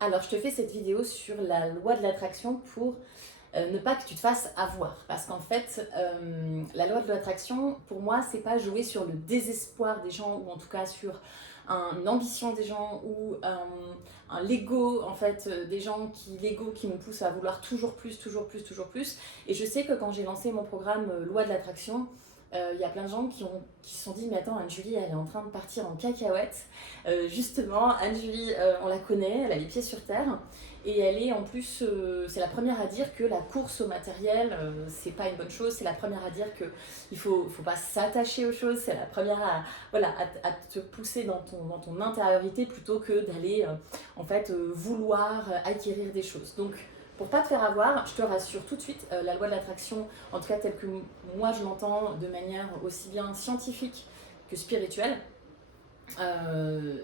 Alors, je te fais cette vidéo sur la loi de l'attraction pour ne pas que tu te fasses avoir. Parce qu'en fait, la loi de l'attraction, pour moi, c'est pas jouer sur le désespoir des gens, ou en tout cas sur une ambition des gens, ou un l'ego, en fait, des gens l'ego qui nous pousse à vouloir toujours plus, toujours plus, toujours plus. Et je sais que quand j'ai lancé mon programme loi de l'attraction, il y a plein de gens qui se sont dit mais attends, Anne-Julie elle est en train de partir en cacahuète. Justement, Anne-Julie, on la connaît, elle a les pieds sur terre et elle est en plus, c'est la première à dire que la course au matériel c'est pas une bonne chose, c'est la première à dire qu'il faut pas s'attacher aux choses, c'est la première à, voilà, à te pousser dans ton intériorité plutôt que d'aller en fait vouloir acquérir des choses. Donc pour pas te faire avoir, je te rassure tout de suite, la loi de l'attraction, en tout cas telle que moi je l'entends de manière aussi bien scientifique que spirituelle,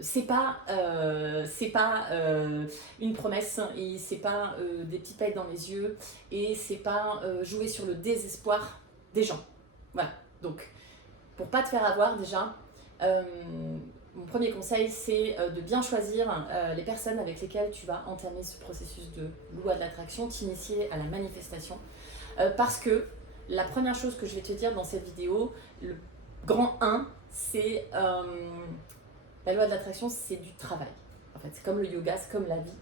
c'est pas une promesse et c'est pas des petites paillettes dans les yeux et c'est pas jouer sur le désespoir des gens. Voilà. Donc pour pas te faire avoir déjà, mon premier conseil c'est de bien choisir les personnes avec lesquelles tu vas entamer ce processus de loi de l'attraction, t'initier à la manifestation, parce que la première chose que je vais te dire dans cette vidéo, le grand 1, c'est la loi de l'attraction, c'est du travail. En fait, c'est comme le yoga, c'est comme la vie.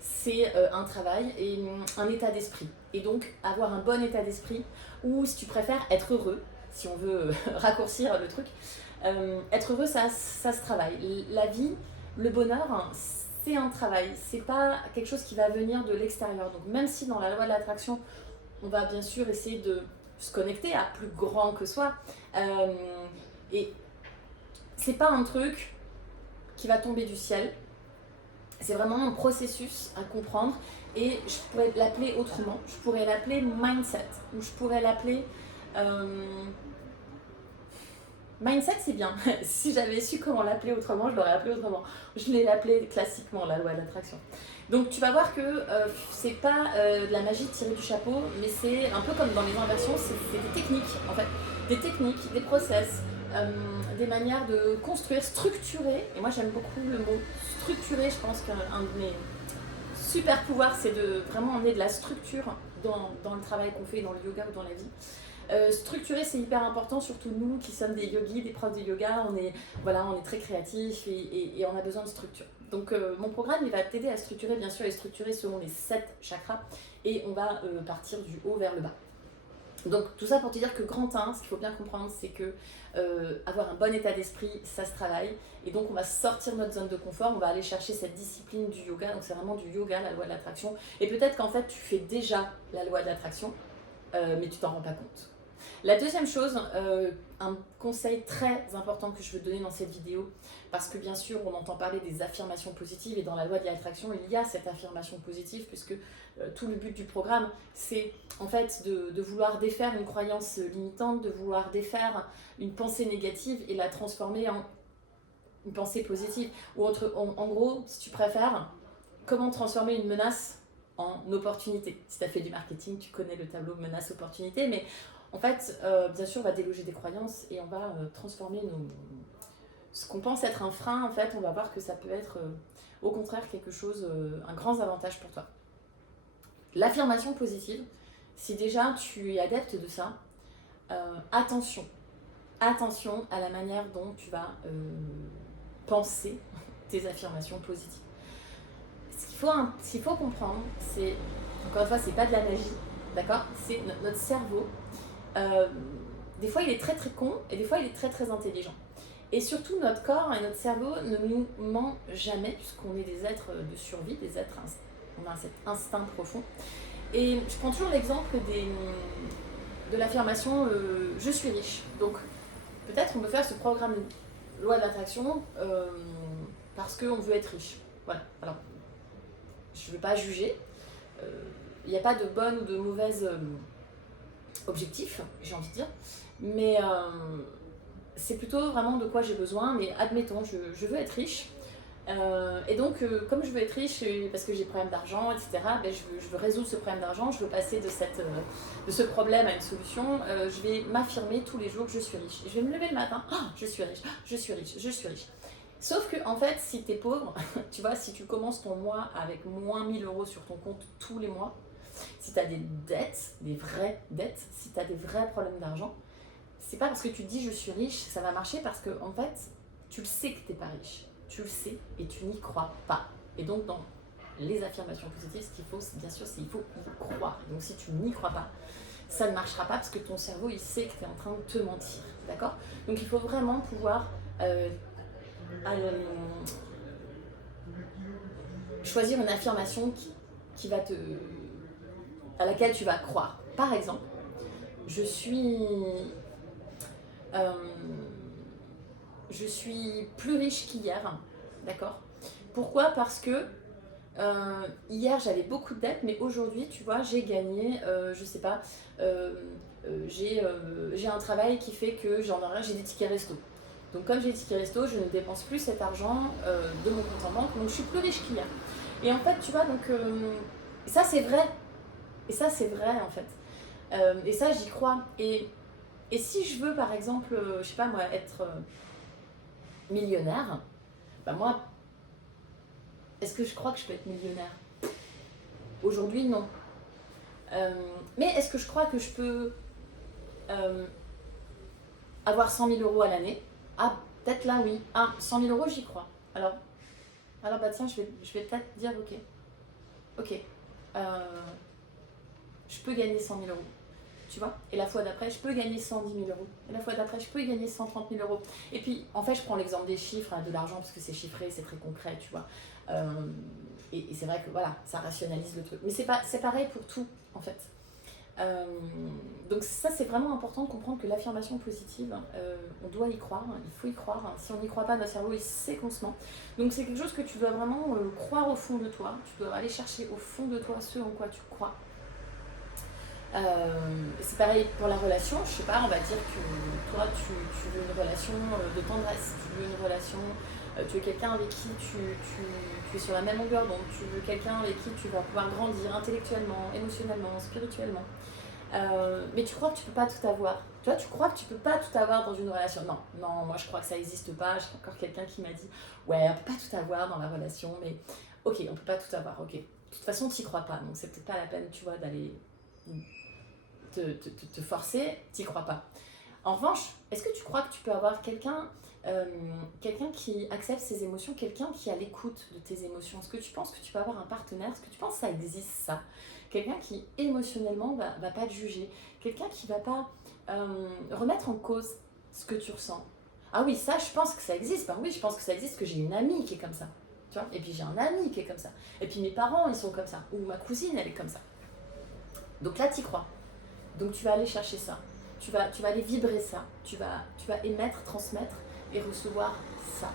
C'est un travail et un état d'esprit. Et donc, avoir un bon état d'esprit, ou si tu préfères, être heureux, si on veut raccourcir le truc, être heureux, ça se travaille. La vie, le bonheur, c'est un travail. C'est pas quelque chose qui va venir de l'extérieur. Donc, même si dans la loi de l'attraction, on va bien sûr essayer de se connecter à plus grand que soi, et c'est pas un truc qui va tomber du ciel. C'est vraiment un processus à comprendre et je pourrais l'appeler autrement. Je pourrais l'appeler mindset ou je pourrais l'appeler... Mindset, c'est bien. Si j'avais su comment l'appeler autrement, je l'aurais appelé autrement. Je l'ai appelé classiquement la loi de l'attraction. Donc tu vas voir que c'est pas de la magie tirée du chapeau, mais c'est un peu comme dans les inversions, c'est des techniques en fait. Des techniques, des process, des manières de construire, structurer. Et moi j'aime beaucoup le mot structurer. Je pense qu'un de mes super pouvoirs, c'est de vraiment emmener de la structure dans le travail qu'on fait, dans le yoga ou dans la vie. Structurer, c'est hyper important, surtout nous qui sommes des yogis, des profs de yoga, on est très créatifs et on a besoin de structure. Donc mon programme, il va t'aider à structurer, bien sûr, et structurer selon les 7 chakras et on va partir du haut vers le bas. Donc tout ça pour te dire que grand 1, ce qu'il faut bien comprendre, c'est que avoir un bon état d'esprit, ça se travaille. Et donc on va sortir de notre zone de confort, on va aller chercher cette discipline du yoga. Donc c'est vraiment du yoga, la loi de l'attraction. Et peut-être qu'en fait tu fais déjà la loi de l'attraction, mais tu t'en rends pas compte. La deuxième chose, un conseil très important que je veux te donner dans cette vidéo, parce que bien sûr on entend parler des affirmations positives et dans la loi de l'attraction il y a cette affirmation positive puisque tout le but du programme c'est en fait de vouloir défaire une croyance limitante, de vouloir défaire une pensée négative et la transformer en une pensée positive. Ou en gros, si tu préfères, comment transformer une menace en opportunité. Si tu as fait du marketing, tu connais le tableau menace-opportunité, mais en fait, bien sûr, on va déloger des croyances et on va transformer ce qu'on pense être un frein, en fait, on va voir que ça peut être au contraire quelque chose, un grand avantage pour toi. L'affirmation positive, si déjà tu es adepte de ça, attention à la manière dont tu vas penser tes affirmations positives. Ce qu'il faut comprendre, c'est, encore une fois, c'est pas de la magie, d'accord? C'est notre cerveau. Des fois, il est très très con et des fois, il est très très intelligent. Et surtout, notre corps et notre cerveau ne nous ment jamais, puisqu'on est des êtres de survie, on a cet instinct profond. Et je prends toujours l'exemple de l'affirmation je suis riche. Donc, peut-être on peut faire ce programme loi de l'attraction parce qu'on veut être riche. Voilà. Alors, je ne veux pas juger. Il n'y a pas de bonne ou de mauvaise objectif, j'ai envie de dire. Mais c'est plutôt vraiment de quoi j'ai besoin. Mais admettons, je veux être riche. Et donc, comme je veux être riche, parce que j'ai problème d'argent, etc., ben je veux résoudre ce problème d'argent, je veux passer de ce problème à une solution, je vais m'affirmer tous les jours que je suis riche. Et je vais me lever le matin, oh, je suis riche, je suis riche, je suis riche. Sauf que, en fait, si tu es pauvre, tu vois, si tu commences ton mois avec moins 1000 euros sur ton compte tous les mois, si tu as des dettes, des vraies dettes, si tu as des vrais problèmes d'argent, c'est pas parce que tu te dis je suis riche, ça va marcher parce que, en fait, tu le sais que t'es pas riche. Tu le sais et tu n'y crois pas. Et donc, dans les affirmations positives, ce qu'il faut, c'est bien sûr, c'est il faut y croire. Donc, si tu n'y crois pas, ça ne marchera pas parce que ton cerveau, il sait que tu es en train de te mentir. D'accord? Donc, il faut vraiment pouvoir choisir une affirmation qui va à laquelle tu vas croire. Par exemple, je suis plus riche qu'hier, d'accord? Pourquoi? Parce que hier j'avais beaucoup de dettes, mais aujourd'hui, tu vois, j'ai gagné, je sais pas, j'ai un travail qui fait que j'ai des tickets resto. Donc comme j'ai des tickets resto, je ne dépense plus cet argent de mon compte en banque, donc je suis plus riche qu'hier. Et en fait, tu vois, donc ça c'est vrai. Et ça c'est vrai en fait. Et ça j'y crois. Et si je veux par exemple, je sais pas moi, être millionnaire, bah moi, est-ce que je crois que je peux être millionnaire? Aujourd'hui non. Mais est-ce que je crois que je peux avoir 100 000 euros à l'année? Ah, peut-être là oui. Ah, 100 000 euros j'y crois. Alors bah tiens, je vais peut-être dire ok, je peux gagner 100 000 euros. Tu vois? Et la fois d'après, je peux gagner 110 000 euros. Et la fois d'après, je peux gagner 130 000 euros. Et puis, en fait, je prends l'exemple des chiffres, de l'argent, parce que c'est chiffré, c'est très concret, tu vois. Et c'est vrai que voilà, ça rationalise le truc. Mais c'est pareil pour tout, en fait. Donc ça, c'est vraiment important de comprendre que l'affirmation positive, on doit y croire, il faut y croire. Si on n'y croit pas, notre cerveau, il sait qu'on se ment. Donc c'est quelque chose que tu dois vraiment croire au fond de toi. Tu dois aller chercher au fond de toi ce en quoi tu crois. C'est pareil pour la relation, je sais pas, on va dire que toi tu veux une relation de tendresse, tu veux une relation, tu veux quelqu'un avec qui tu es sur la même longueur d'onde, tu veux quelqu'un avec qui tu vas pouvoir grandir intellectuellement, émotionnellement, spirituellement. Mais tu crois que tu peux pas tout avoir. Tu vois, tu crois que tu peux pas tout avoir dans une relation. Non, moi je crois que ça n'existe pas. J'ai encore quelqu'un qui m'a dit ouais, on peut pas tout avoir dans la relation, mais ok, on peut pas tout avoir, ok. De toute façon, tu n'y crois pas, donc c'est peut-être pas la peine, tu vois, d'aller te forcer, t'y crois pas. En revanche, est-ce que tu crois que tu peux avoir quelqu'un qui accepte ses émotions, quelqu'un qui est à l'écoute de tes émotions? Est-ce que tu penses que tu peux avoir un partenaire? Est-ce que tu penses que ça existe, ça? Quelqu'un qui émotionnellement va pas te juger, quelqu'un qui va pas remettre en cause ce que tu ressens. Ah oui, ça, je pense que ça existe. Ben oui, je pense que ça existe, que j'ai une amie qui est comme ça. Tu vois? Et puis j'ai un ami qui est comme ça. Et puis mes parents, ils sont comme ça. Ou ma cousine, elle est comme ça. Donc là, t'y crois. Donc tu vas aller chercher ça, tu vas aller vibrer ça, tu vas émettre, transmettre et recevoir ça.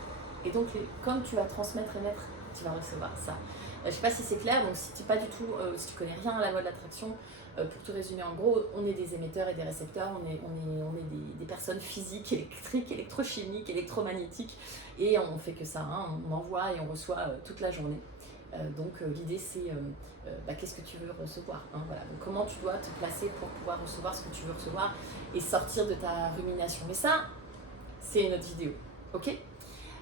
Et donc comme tu vas transmettre, émettre, tu vas recevoir ça. Je sais pas si c'est clair, donc si tu pas du tout, si tu connais rien à la loi de l'attraction, pour te résumer en gros, on est des émetteurs et des récepteurs, on est des personnes physiques, électriques, électrochimiques, électromagnétiques, et on fait que ça, hein, on envoie et on reçoit toute la journée. Donc l'idée c'est qu'est-ce que tu veux recevoir, hein, voilà. Donc comment tu dois te placer pour pouvoir recevoir ce que tu veux recevoir et sortir de ta rumination. Mais ça, c'est une autre vidéo, ok?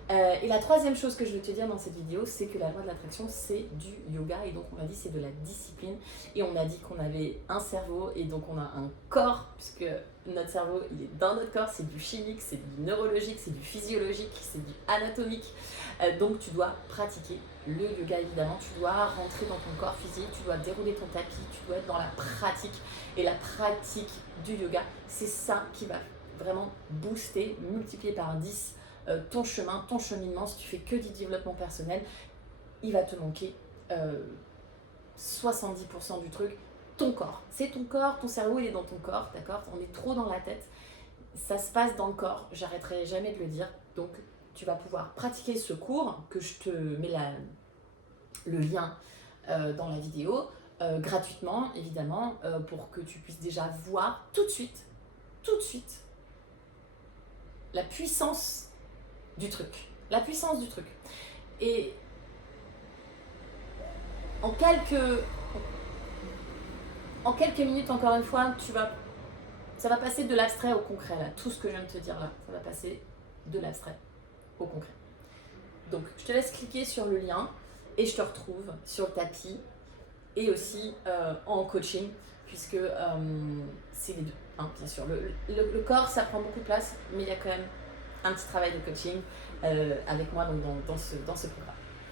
Et la troisième chose que je veux te dire dans cette vidéo, c'est que la loi de l'attraction, c'est du yoga. Et donc, on a dit c'est de la discipline. Et on a dit qu'on avait un cerveau et donc on a un corps, puisque notre cerveau, il est dans notre corps. C'est du chimique, c'est du neurologique, c'est du physiologique, c'est du anatomique. Donc, tu dois pratiquer le yoga, évidemment. Tu dois rentrer dans ton corps physique, tu dois dérouler ton tapis, tu dois être dans la pratique. Et la pratique du yoga, c'est ça qui va vraiment booster, multiplier par 10 ton chemin, ton cheminement. Si tu fais que du développement personnel, il va te manquer 70% du truc, ton corps. C'est ton corps, ton cerveau il est dans ton corps, d'accord? On est trop dans la tête, ça se passe dans le corps, j'arrêterai jamais de le dire. Donc tu vas pouvoir pratiquer ce cours, que je te mets le lien dans la vidéo, gratuitement évidemment, pour que tu puisses déjà voir tout de suite, la puissance du truc. La puissance du truc. Et en quelques minutes, encore une fois, ça va passer de l'abstrait au concret, là. Tout ce que je viens de te dire là, ça va passer de l'abstrait au concret. Donc je te laisse cliquer sur le lien et je te retrouve sur le tapis et aussi en coaching, puisque c'est les deux, hein, bien sûr. Le corps, ça prend beaucoup de place, mais il y a quand même un petit travail de coaching avec moi donc dans ce programme.